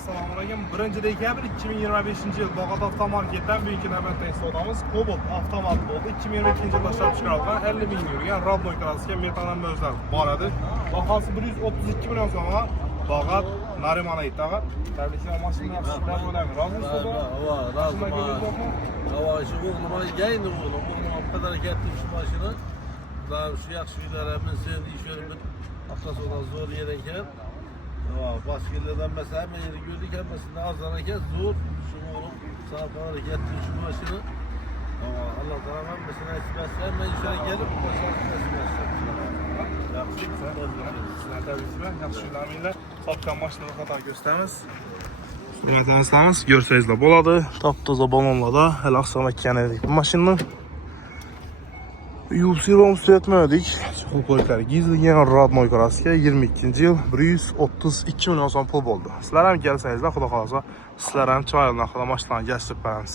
assalomu alaykum. 1-dekabr 2025 yil Bog'ot avtomarketdan bugungi navbatdagi savdomiz Cobalt avtomat bo'ldi. 2022 yilda ishlab chiqarilgan 50 ming yurgan Radnoy klassika metanan mözlar bor edi. Bahasi 132 million so'mga Bog'ot Narimon aytdi. Tabriklar mashina yaxshilar bo'ladi. Razı bu kadar getirdim şu maşını. Daha şu yaxşı günlerimin senin iş yönümün hafta sonra zor yerken. Başkalarından mesela hemen yeri gördük mesela azlarken zor. Şunu oğlum sağ kadar getirdim şu maşını. Ama Allah tarafından mesela esmesi hemen işe gelip Sizlar tabriklar. Yaxshi kunlar. Sotgan mashinalar qator ko'rsatamiz. Hurmatli do'stlarimiz, ko'rsangizlar bo'ladi. Top-toza balonlarda hali aqsamakkan edik bu mashinani. Yusuf'u üretmedik. Hukukluklar gizligen Radnoy klassika 22 yıl 132 milyon so'm pul bo'ldi. Sizlar ham kelsangizlar, xudo xolasa, sizlar ham chiroyli narxda mashinalarni yashirib beramiz.